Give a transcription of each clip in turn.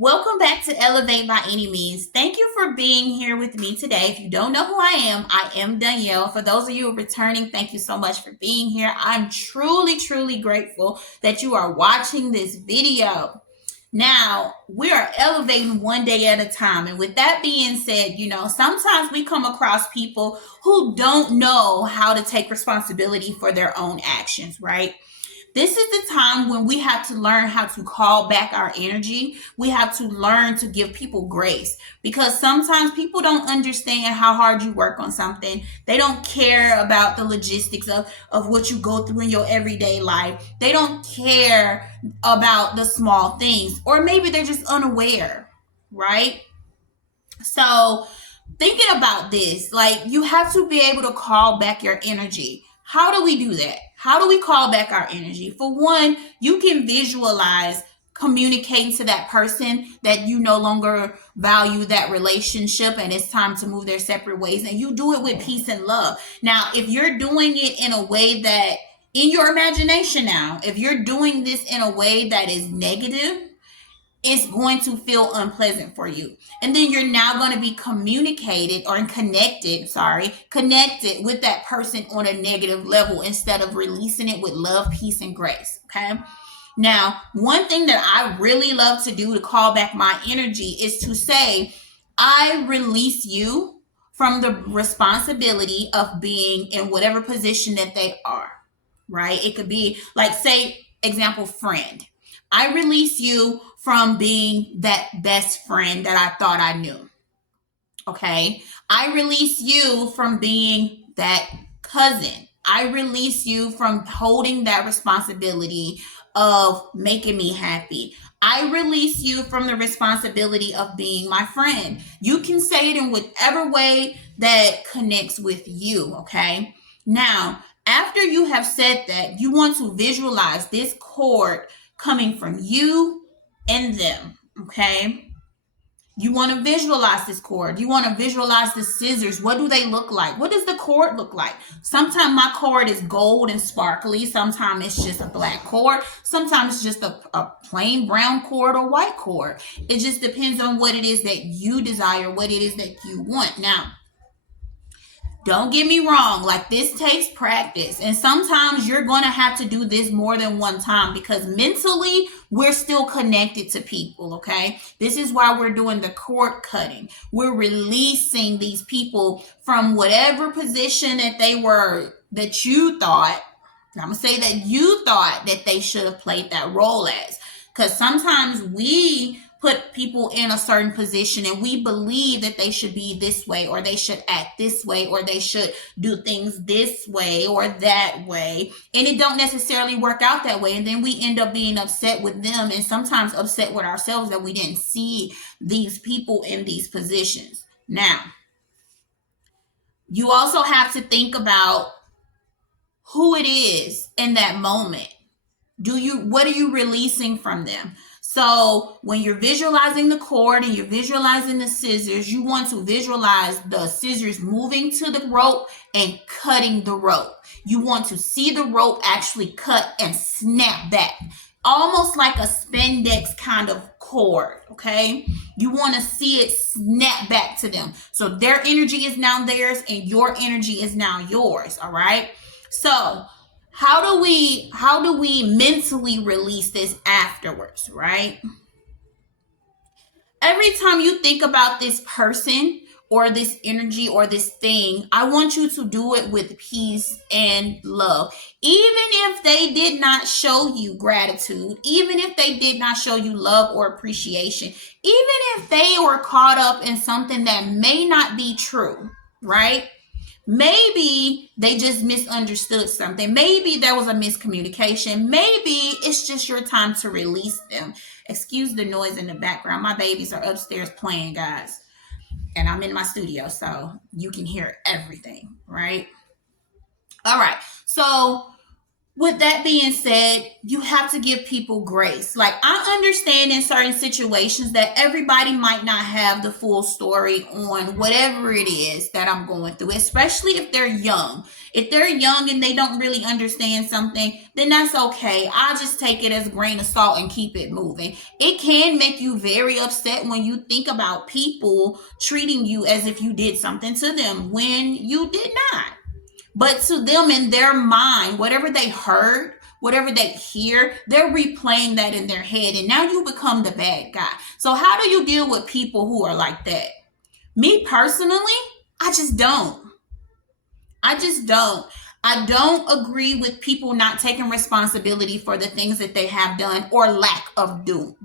Welcome back to Elevate by Any Means. Thank you for being here with me today. If you don't know who I am Danielle. For those of you returning, thank you so much for being here. I'm truly grateful that you are watching this video. Now, we are elevating one day at a time. And with that being said, sometimes we come across people who don't know how to take responsibility for their own actions, right? This is the time when we have to learn how to call back our energy. We have to learn to give people grace because sometimes people don't understand how hard you work on something. They don't care about the logistics of what you go through in your everyday life. They don't care about the small things, or maybe they're just unaware, right? So, thinking about this, like you have to be able to call back your energy. How do we do that? How do we call back our energy? For one, you can visualize communicating to that person that you no longer value that relationship and it's time to move their separate ways, and you do it with peace and love. Now, if you're doing it in a way that in your imagination, now, if you're doing this in a way that is negative, it's going to feel unpleasant for you. And then you're now going to be connected with that person on a negative level instead of releasing it with love, peace, and grace. Okay. Now, one thing that I really love to do to call back my energy is to say, I release you from the responsibility of being in whatever position that they are, right? It could be like, say, example, friend. I release you from being that best friend that I thought I knew. Okay. I release you from being that cousin. I release you from holding that responsibility of making me happy. I release you from the responsibility of being my friend. You can say it in whatever way that connects with you. Okay. Now, after you have said that, you want to visualize this cord coming from you and them. Okay. You want to visualize this cord. You want to visualize the scissors. What do they look like? What does the cord look like? Sometimes my cord is gold and sparkly. Sometimes it's just a black cord. Sometimes it's just a plain brown cord or white cord. It just depends on what it is that you desire, what it is that you want. Now, don't get me wrong, like this takes practice. And sometimes you're going to have to do this more than one time because mentally we're still connected to people, okay? This is why we're doing the cord cutting. We're releasing these people from whatever position that they were, that you thought, I'm going to say that you thought that they should have played that role as. Because sometimes we put people in a certain position and we believe that they should be this way, or they should act this way, or they should do things this way or that way, and it don't necessarily work out that way, and then we end up being upset with them and sometimes upset with ourselves that we didn't see these people in these positions. Now, you also have to think about who it is in that moment. What are you releasing from them? So when you're visualizing the cord and you're visualizing the scissors, you want to visualize the scissors moving to the rope and cutting the rope. You want to see the rope actually cut and snap back, almost like a spandex kind of cord, okay? You want to see it snap back to them. So their energy is now theirs and your energy is now yours, all right? So how do we mentally release this afterwards, right? Every time you think about this person or this energy or this thing, I want you to do it with peace and love. Even if they did not show you gratitude, even if they did not show you love or appreciation, even if they were caught up in something that may not be true, right? Maybe they just misunderstood something. Maybe there was a miscommunication. Maybe it's just your time to release them. Excuse the noise in the background. My babies are upstairs playing, guys. And I'm in my studio, so you can hear everything, right? All right. So with that being said, you have to give people grace. Like, I understand in certain situations that everybody might not have the full story on whatever it is that I'm going through, especially if they're young. If they're young and they don't really understand something, then that's okay. I'll just take it as a grain of salt and keep it moving. It can make you very upset when you think about people treating you as if you did something to them when you did not. But to them, in their mind, whatever they heard, whatever they hear, they're replaying that in their head. And now you become the bad guy. So, how do you deal with people who are like that? Me personally, I just don't. I just don't. I don't agree with people not taking responsibility for the things that they have done or lack of doing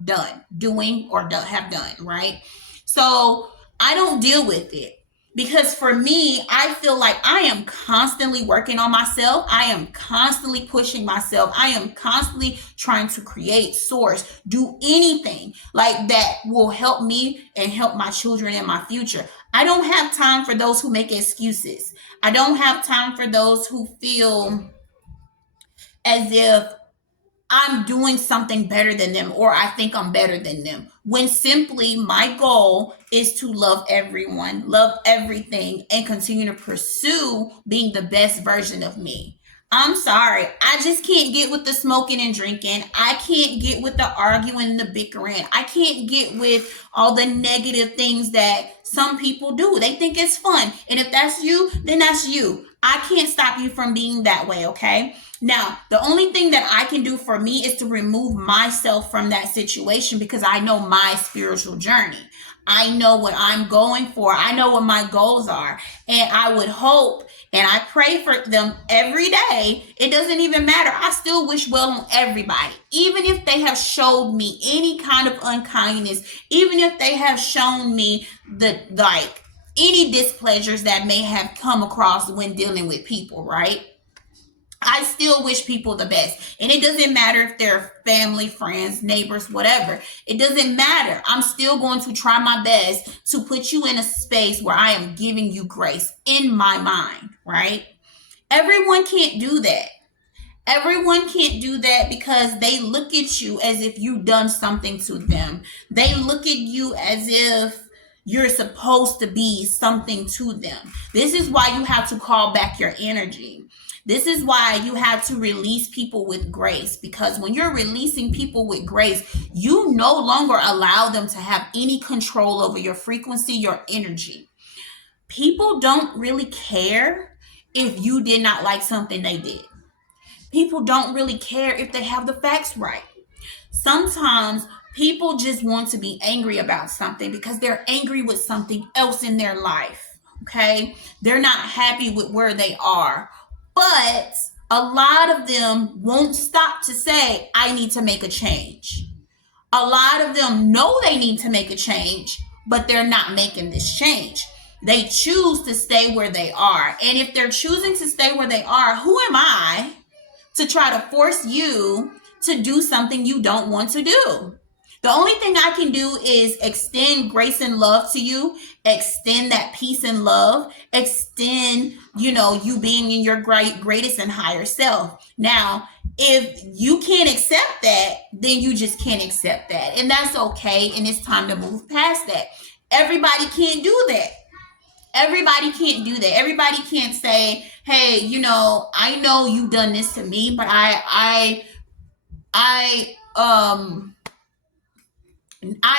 or have done, right? So I don't deal with it because for me, I feel like I am constantly working on myself. I am constantly pushing myself. I am constantly trying to create, source, do anything like that will help me and help my children in my future. I don't have time for those who make excuses. I don't have time for those who feel as if I'm doing something better than them or I think I'm better than them. When simply my goal is to love everyone, love everything, and continue to pursue being the best version of me. I'm sorry. I just can't get with the smoking and drinking. I can't get with the arguing and the bickering. I can't get with all the negative things that some people do. They think it's fun. And if that's you, then that's you. I can't stop you from being that way, okay? Now, the only thing that I can do for me is to remove myself from that situation because I know my spiritual journey. I know what I'm going for. I know what my goals are. And I would hope and I pray for them every day. It doesn't even matter. I still wish well on everybody. Even if they have showed me any kind of unkindness, even if they have shown me any displeasures that may have come across when dealing with people, right? I still wish people the best. And it doesn't matter if they're family, friends, neighbors, whatever. It doesn't matter. I'm still going to try my best to put you in a space where I am giving you grace in my mind, right? Everyone can't do that. Everyone can't do that because they look at you as if you've done something to them. They look at you as if you're supposed to be something to them. This is why you have to call back your energy. This is why you have to release people with grace, because when you're releasing people with grace, you no longer allow them to have any control over your frequency, your energy. People don't really care if you did not like something they did. People don't really care if they have the facts right. Sometimes people just want to be angry about something because they're angry with something else in their life. Okay? They're not happy with where they are. But a lot of them won't stop to say, I need to make a change. A lot of them know they need to make a change, but they're not making this change. They choose to stay where they are. And if they're choosing to stay where they are, who am I to try to force you to do something you don't want to do? The only thing I can do is extend grace and love to you, extend that peace and love, extend, you being in your greatest and higher self. Now, if you can't accept that, then you just can't accept that. And that's okay. And it's time to move past that. Everybody can't do that. Everybody can't do that. Everybody can't say, hey, I know you've done this to me, but I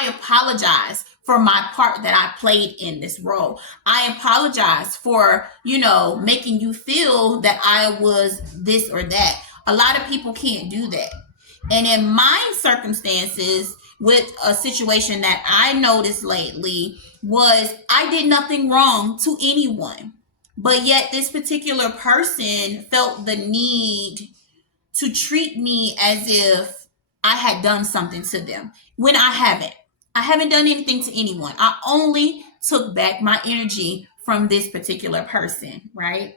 apologize for my part that I played in this role. I apologize for, making you feel that I was this or that. A lot of people can't do that. And in my circumstances, with a situation that I noticed lately, was I did nothing wrong to anyone. But yet this particular person felt the need to treat me as if I had done something to them when I haven't. I haven't done anything to anyone. I only took back my energy from this particular person, right?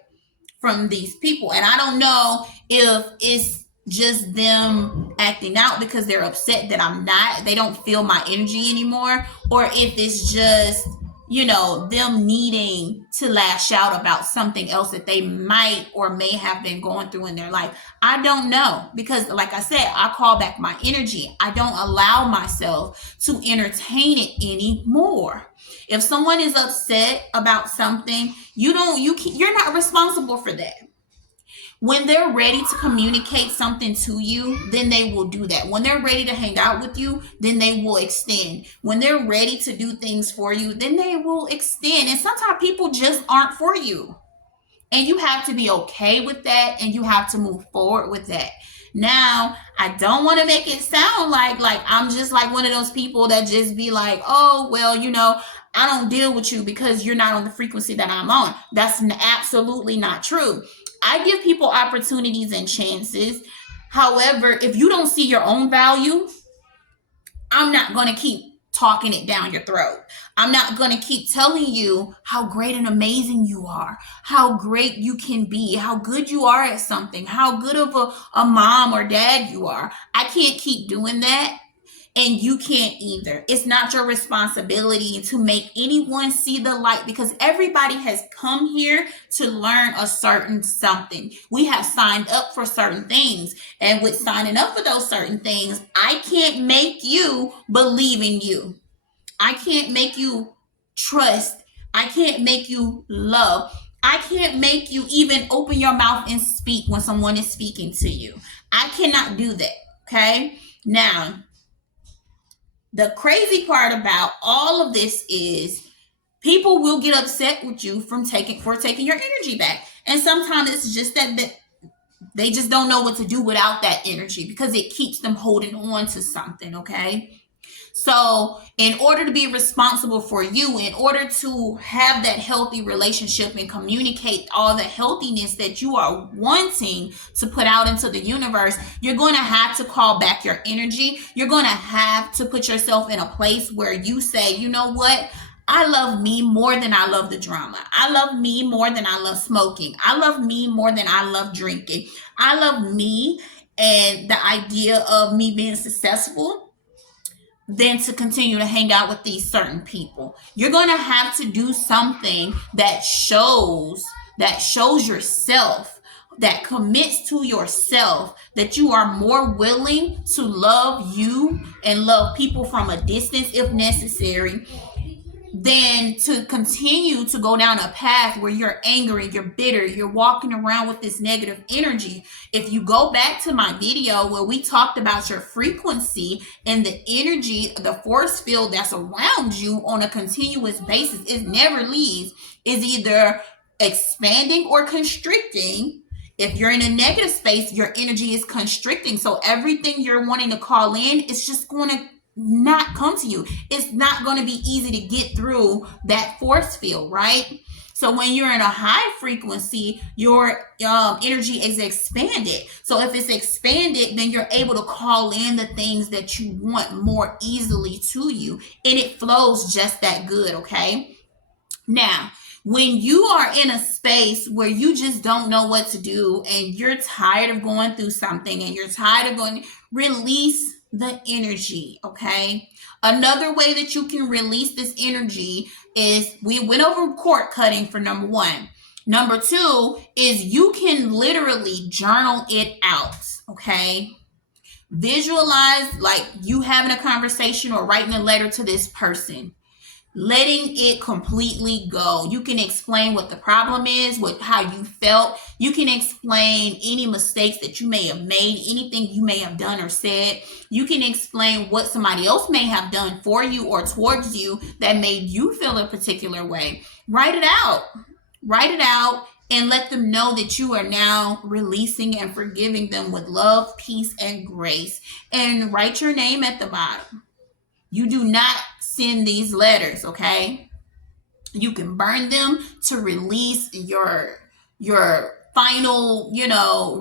From these people. And I don't know if it's just them acting out because they're upset that they don't feel my energy anymore, or if it's just them needing to lash out about something else that they might or may have been going through in their life. I don't know, because like I said, I call back my energy. I don't allow myself to entertain it anymore. If someone is upset about something, you're not responsible for that. When they're ready to communicate something to you, then they will do that. When they're ready to hang out with you, then they will extend. When they're ready to do things for you, then they will extend. And sometimes people just aren't for you. And you have to be okay with that, and you have to move forward with that. Now, I don't want to make it sound like I'm just like one of those people that just be like, oh, well, I don't deal with you because you're not on the frequency that I'm on. That's absolutely not true. I give people opportunities and chances. However, if you don't see your own value, I'm not going to keep talking it down your throat. I'm not going to keep telling you how great and amazing you are, how great you can be, how good you are at something, how good of a mom or dad you are. I can't keep doing that. And you can't either. It's not your responsibility to make anyone see the light, because everybody has come here to learn a certain something. We have signed up for certain things. And with signing up for those certain things, I can't make you believe in you. I can't make you trust. I can't make you love. I can't make you even open your mouth and speak when someone is speaking to you. I cannot do that. Okay? Now, the crazy part about all of this is people will get upset with you for taking your energy back. And sometimes it's just that they just don't know what to do without that energy, because it keeps them holding on to something, okay? So, in order to be responsible for you, in order to have that healthy relationship and communicate all the healthiness that you are wanting to put out into the universe, you're going to have to call back your energy. You're going to have to put yourself in a place where you say, you know what? I love me more than I love the drama. I love me more than I love smoking. I love me more than I love drinking. I love me and the idea of me being successful than to continue to hang out with these certain people. You're going to have to do something that shows yourself, that commits to yourself, that you are more willing to love you and love people from a distance if necessary, than to continue to go down a path where you're angry, you're bitter, you're walking around with this negative energy. If you go back to my video where we talked about your frequency and the energy, the force field that's around you on a continuous basis, it never leaves. Is either expanding or constricting. If you're in a negative space, your energy is constricting. So everything you're wanting to call in is just going to not come to you. It's not going to be easy to get through that force field, right? So when you're in a high frequency, your energy is expanded. So if it's expanded, then you're able to call in the things that you want more easily to you, and it flows just that good, okay? Now, when you are in a space where you just don't know what to do and you're tired of going through something and you're tired of going, release the energy, okay? Another way that you can release this energy is, we went over cord cutting for number one. Number two is you can literally journal it out, okay? Visualize like you having a conversation or writing a letter to this person, letting it completely go. You can explain what the problem is, how you felt. You can explain any mistakes that you may have made, anything you may have done or said. You can explain what somebody else may have done for you or towards you that made you feel a particular way. Write it out. Write it out and let them know that you are now releasing and forgiving them with love, peace, and grace. And write your name at the bottom. You do not send these letters, okay? You can burn them to release your final,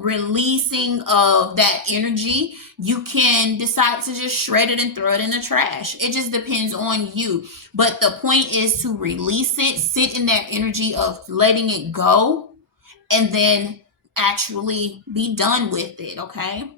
releasing of that energy. You can decide to just shred it and throw it in the trash. It just depends on you. But the point is to release it, sit in that energy of letting it go, and then actually be done with it, okay?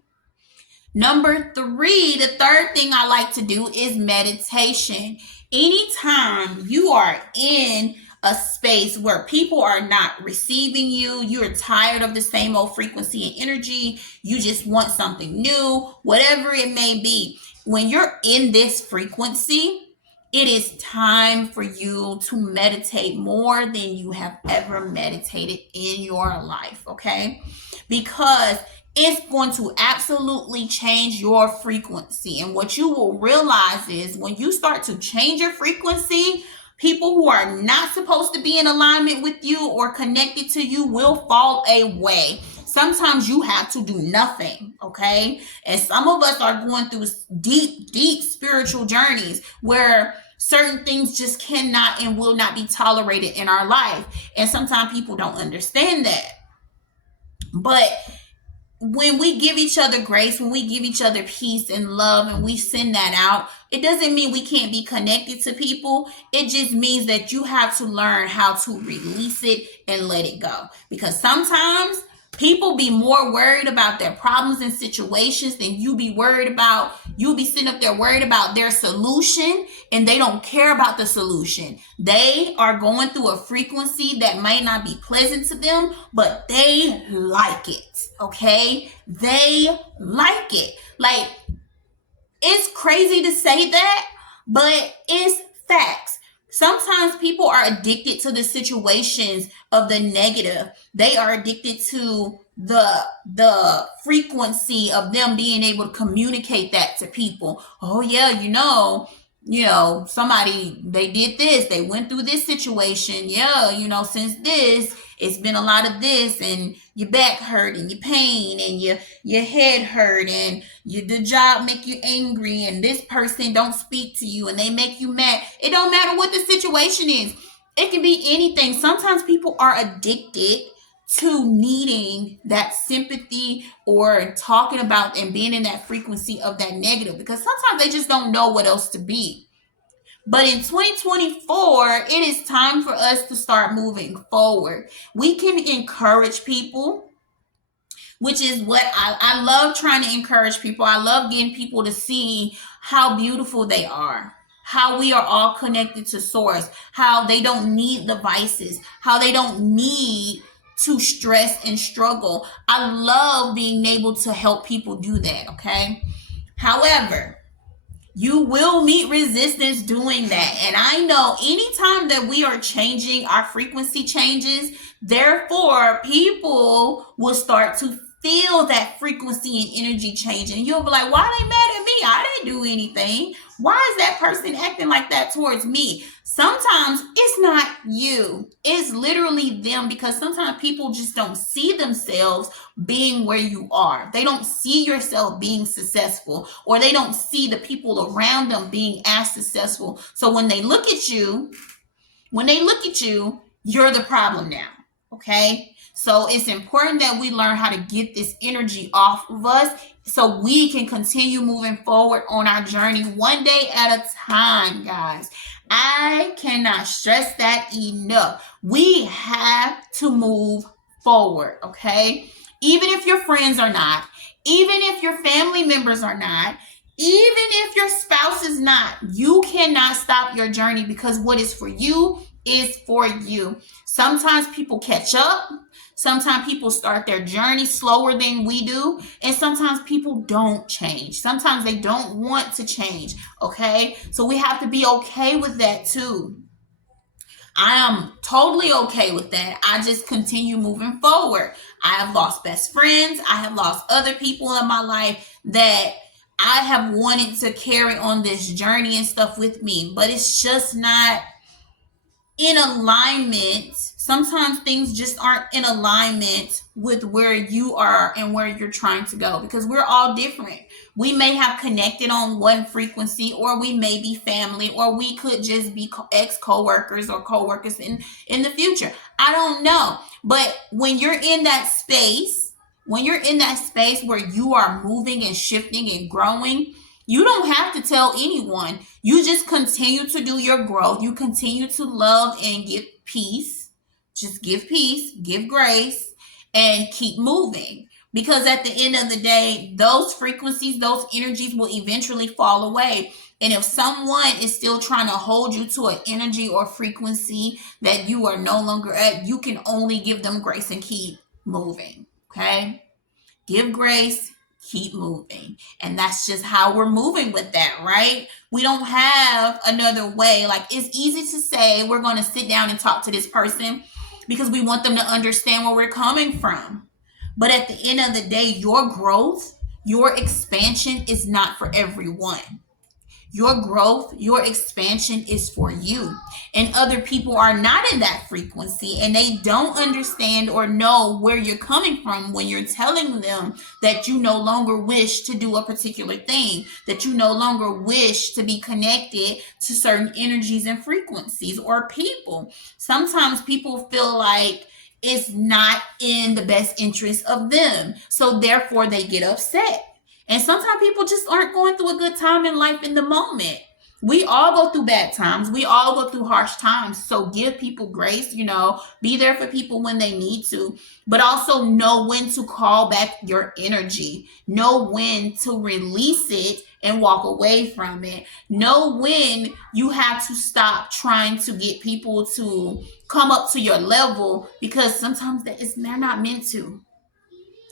Number three, the third thing I like to do is meditation. Anytime you are in a space where people are not receiving you, you're tired of the same old frequency and energy, you just want something new, whatever it may be. When you're in this frequency, it is time for you to meditate more than you have ever meditated in your life, okay? Because it's going to absolutely change your frequency. And what you will realize is when you start to change your frequency, people who are not supposed to be in alignment with you or connected to you will fall away. Sometimes you have to do nothing, okay? And some of us are going through deep spiritual journeys where certain things just cannot and will not be tolerated in our life. And sometimes people don't understand that. But when we give each other grace, when we give each other peace and love, and we send that out, it doesn't mean we can't be connected to people. It just means that you have to learn how to release it and let it go. Because sometimes people be more worried about their problems and situations than you be worried about. You'll be sitting up there worried about their solution, and they don't care about the solution. They are going through a frequency that might not be pleasant to them, but they like it, okay? They like it. Like, it's crazy to say that, but it's facts. Sometimes people are addicted to the situations of the negative. They are addicted to the frequency of them being able to communicate that to people. Oh yeah, somebody, they did this, they went through this situation. Yeah, since this, it's been a lot of this, and your back hurt, and your pain, and your head hurt, and the job make you angry, and this person don't speak to you, and they make you mad. It don't matter what the situation is. It can be anything. Sometimes people are addicted to needing that sympathy or talking about and being in that frequency of that negative, because sometimes they just don't know what else to be. But in 2024, it is time for us to start moving forward. We can encourage people, which is what I love, trying to encourage people. I love getting people to see how beautiful they are, how we are all connected to source, how they don't need the vices, how they don't need to stress and struggle. I love being able to help people do that, okay? However, you will meet resistance doing that. And I know anytime that we are changing, our frequency changes. Therefore, people will start to feel that frequency and energy change. And you'll be like, why are they mad at me? I didn't do anything. Why is that person acting like that towards me? Sometimes it's not you. It's literally them, because sometimes people just don't see themselves being where you are. They don't see yourself being successful, or they don't see the people around them being as successful. So when they look at you, you're the problem now. Okay? So it's important that we learn how to get this energy off of us so we can continue moving forward on our journey one day at a time, guys. I cannot stress that enough. We have to move forward, okay? Even if your friends are not, even if your family members are not, even if your spouse is not, you cannot stop your journey, because what is for you is for you. Sometimes people catch up. Sometimes people start their journey slower than we do. And sometimes people don't change. Sometimes they don't want to change. Okay? So we have to be okay with that too. I am totally okay with that. I just continue moving forward. I have lost best friends. I have lost other people in my life that I have wanted to carry on this journey and stuff with me. But it's just not in alignment. Sometimes things just aren't in alignment with where you are and where you're trying to go, because we're all different. We may have connected on one frequency, or we may be family, or we could just be ex-co-workers or co-workers in the future. I don't know. But when you're in that space, where you are moving and shifting and growing, you don't have to tell anyone. You just continue to do your growth. You continue to love and give peace. Just give peace, give grace, and keep moving. Because at the end of the day, those frequencies, those energies will eventually fall away. And if someone is still trying to hold you to an energy or frequency that you are no longer at, you can only give them grace and keep moving. Okay? Give grace, keep moving. And that's just how we're moving with that, right? We don't have another way. Like, it's easy to say we're going to sit down and talk to this person because we want them to understand where we're coming from. But at the end of the day, your growth, your expansion is not for everyone. Your growth, your expansion is for you. And other people are not in that frequency and they don't understand or know where you're coming from when you're telling them that you no longer wish to do a particular thing, that you no longer wish to be connected to certain energies and frequencies or people. Sometimes people feel like it's not in the best interest of them, so therefore they get upset. And sometimes people just aren't going through a good time in life in the moment. We all go through bad times. We all go through harsh times. So give people grace, be there for people when they need to, but also know when to call back your energy. Know when to release it and walk away from it. Know when you have to stop trying to get people to come up to your level, because sometimes they're not meant to.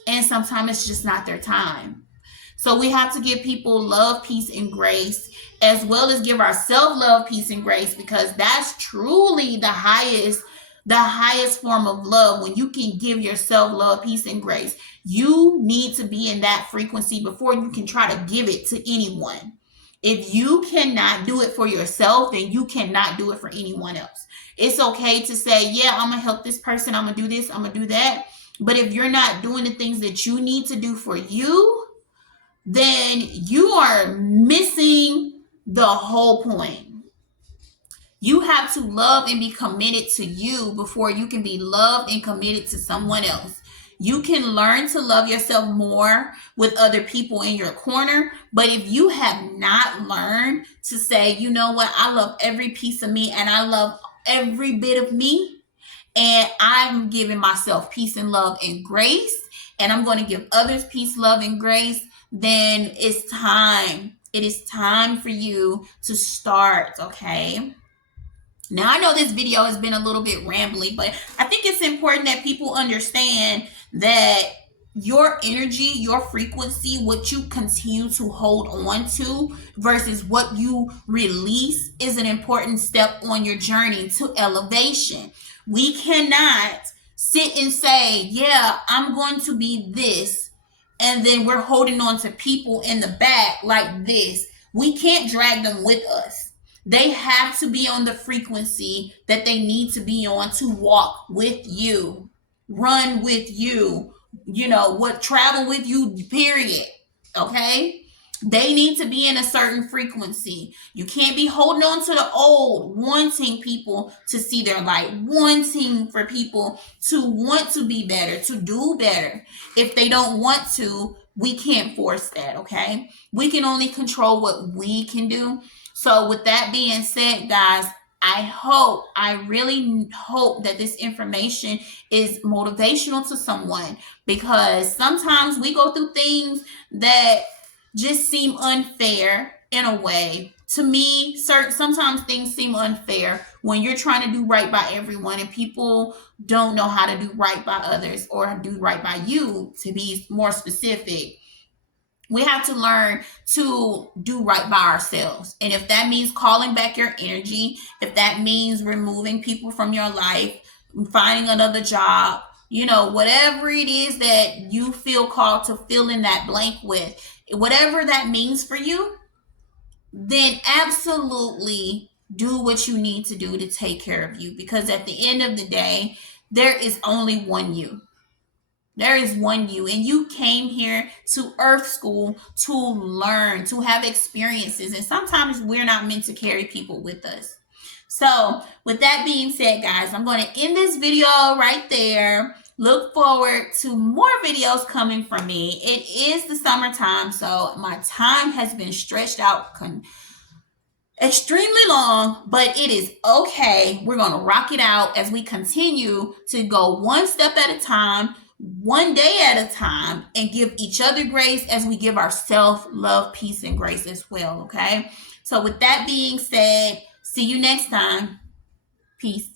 And sometimes it's just not their time. So we have to give people love, peace, and grace, as well as give ourselves love, peace, and grace, because that's truly the highest form of love. When you can give yourself love, peace, and grace, you need to be in that frequency before you can try to give it to anyone. If you cannot do it for yourself, then you cannot do it for anyone else. It's okay to say, yeah, I'm going to help this person. I'm going to do this. I'm going to do that. But if you're not doing the things that you need to do for you, then you are missing the whole point. You have to love and be committed to you before you can be loved and committed to someone else. You can learn to love yourself more with other people in your corner. But if you have not learned to say, you know what, I love every piece of me and I love every bit of me, and I'm giving myself peace and love and grace, and I'm going to give others peace, love, and grace, then it's time. It is time for you to start, okay? Now, I know this video has been a little bit rambly, but I think it's important that people understand that your energy, your frequency, what you continue to hold on to versus what you release is an important step on your journey to elevation. We cannot sit and say, yeah, I'm going to be this, and then we're holding on to people in the back like this. We can't drag them with us. They have to be on the frequency that they need to be on to walk with you, run with you, travel with you, period. Okay? They need to be in a certain frequency. You can't be holding on to the old, wanting people to see their light, wanting for people to want to be better, to do better. If they don't want to, we can't force that, okay? We can only control what we can do. So with that being said, guys, I really hope that this information is motivational to someone, because sometimes we go through things that just seem unfair in a way. To me, sometimes things seem unfair when you're trying to do right by everyone and people don't know how to do right by others or do right by you, to be more specific. We have to learn to do right by ourselves. And if that means calling back your energy, if that means removing people from your life, finding another job, whatever it is that you feel called to fill in that blank with, whatever that means for you, then absolutely do what you need to do to take care of you. Because at the end of the day, there is only one you. There is one you, and you came here to Earth School to learn, to have experiences, and sometimes we're not meant to carry people with us. So with that being said, guys, I'm going to end this video right there. Look forward to more videos coming from me. It is the summertime, so my time has been stretched out extremely long, but it is okay. We're going to rock it out as we continue to go one step at a time, one day at a time, and give each other grace as we give ourselves love, peace, and grace as well. Okay. So, with that being said, see you next time. Peace.